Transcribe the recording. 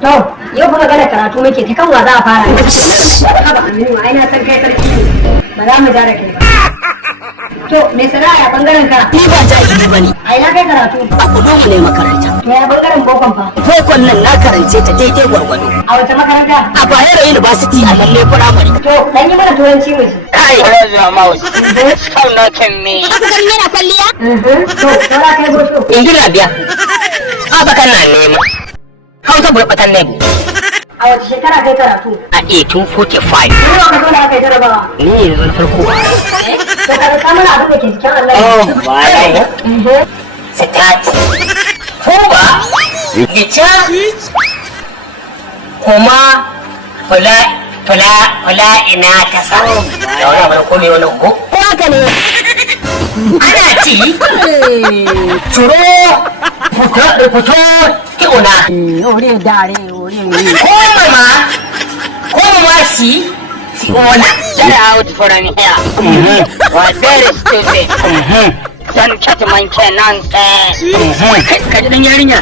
To, yau kuma magana karatu muke ta kan wa za a fara. Haba Aminu, ai na san kai sarki ne. Ba za mu ja da kai ba. To, me sana'a a bangaren ka? Ni ba jahili ba ne. Ai na kai karatu. A kudu mu ne makaranta. To ya bangaren bokon fa? Bokon nan na karance ta daidai gwargwado. A wace makaranta? A Bayero University a lalle firamare. To, dan yi mana turanci mu ji. Kai, Raja Mouse. How not can me? Kan yana kwalliya? To, saura kai bosho. Ingila biya. Abakan na nema. Hausa burbatan ne. A wace shekara kai karatu? A 1845. Ni ba ka zo da aka yi jarabawa. Ni ne na farko. To, ka rika mana abin da ke cikin Allah. Oh, bye. Start. Hoba. Gicha. Kuma fula ina ta samu. Da wani abu ko me wani ko? Ko haka ne. Ana ci. Turo. Fito. Kiuna. Ore dare, ore. Ko mama si ona. Get out for an hair. What very stupid. Don't catch my nonsense. Ka ji dan yarinya.